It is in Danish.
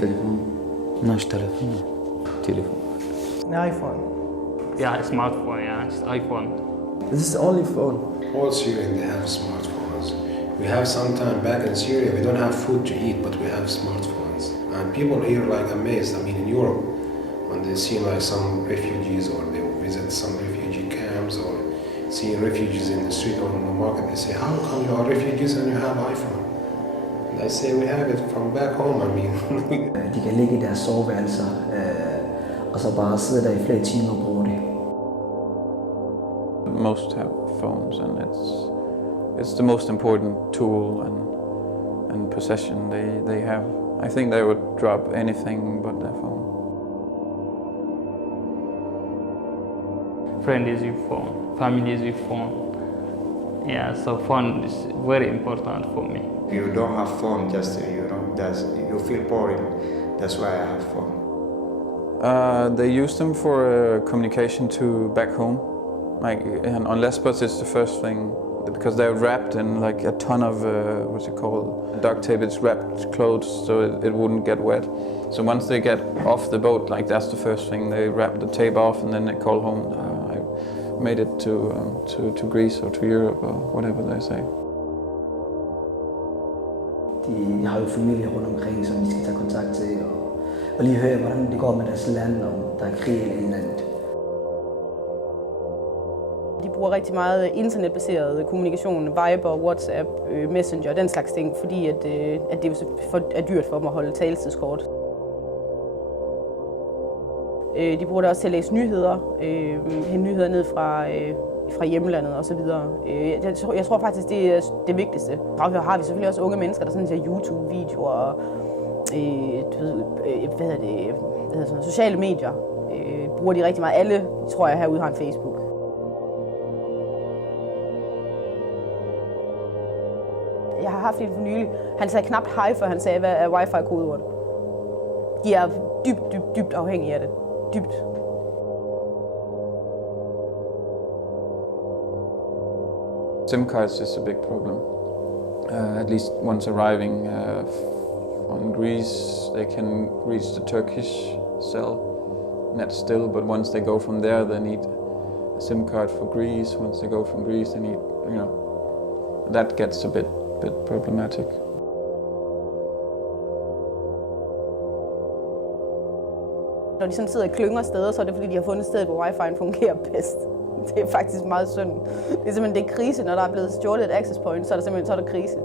Telefon. Nasz telefon. Telefon. An iPhone. Yeah, smartphone, yeah, it's iPhone. This is the only phone. All Syrians, they have smartphones. We have sometime back in Syria, we don't have food to eat, but we have smartphones. And people here like amazed, I mean in Europe, when they see like some refugees or they visit some refugee camps or see refugees in the street or in the market, they say, how come you are refugees and you have iPhone? And I say, we have it from back home, I mean. De kan ligge i deres soveværelser, og så bare sidde der i flere timer og bruge det. Most have phones, and it's the most important tool and possession they have. I think they would drop anything but their phone. Friend is with phone, family is with phone. Yeah, so phone is very important for me. If you don't have phone, just you feel boring. That's why I have phone. They use them for communication to back home. Like on Lesbos, it's the first thing because they're wrapped in like a ton of what's it called? Duct tape. It's wrapped clothes so it wouldn't get wet. So once they get off the boat, like that's the first thing. They wrap the tape off and then they call home. I made it to Greece or to Europe or whatever they say. De har jo familie rundt omkring, som de skal tage kontakt til og lige høre, hvordan det går med deres land, om der er krig eller et eller andet. De bruger rigtig meget internetbaseret kommunikation, Viber, WhatsApp, Messenger og den slags ting, fordi at det er dyrt for dem at holde taletidskort. De bruger det også til at læse nyheder, hente nyheder ned fra hjemlandet osv. Jeg tror faktisk, det er det vigtigste. Og så har vi selvfølgelig også unge mennesker, der sådan ser YouTube-videoer og sociale medier. Bruger de rigtig meget. Alle, tror jeg, herude har en Facebook. Jeg har haft en for nylig. Han sagde knap hej, før han sagde, hvad er wifi-kodeord. De er dybt afhængige af det. Dybt. SIM cards is a big problem. At least once arriving on Greece, they can reach the Turkish cell net still, but once they go from there, they need a SIM card for Greece. Once they go from Greece, they need, that gets a bit problematic. Når de sådan sidder i klynger steder, så er det fordi, de har fundet et sted, hvor wifi'en fungerer bedst. Det er faktisk meget synd. Det er simpelthen krise, når der er blevet stjålet et access point, så er der krise.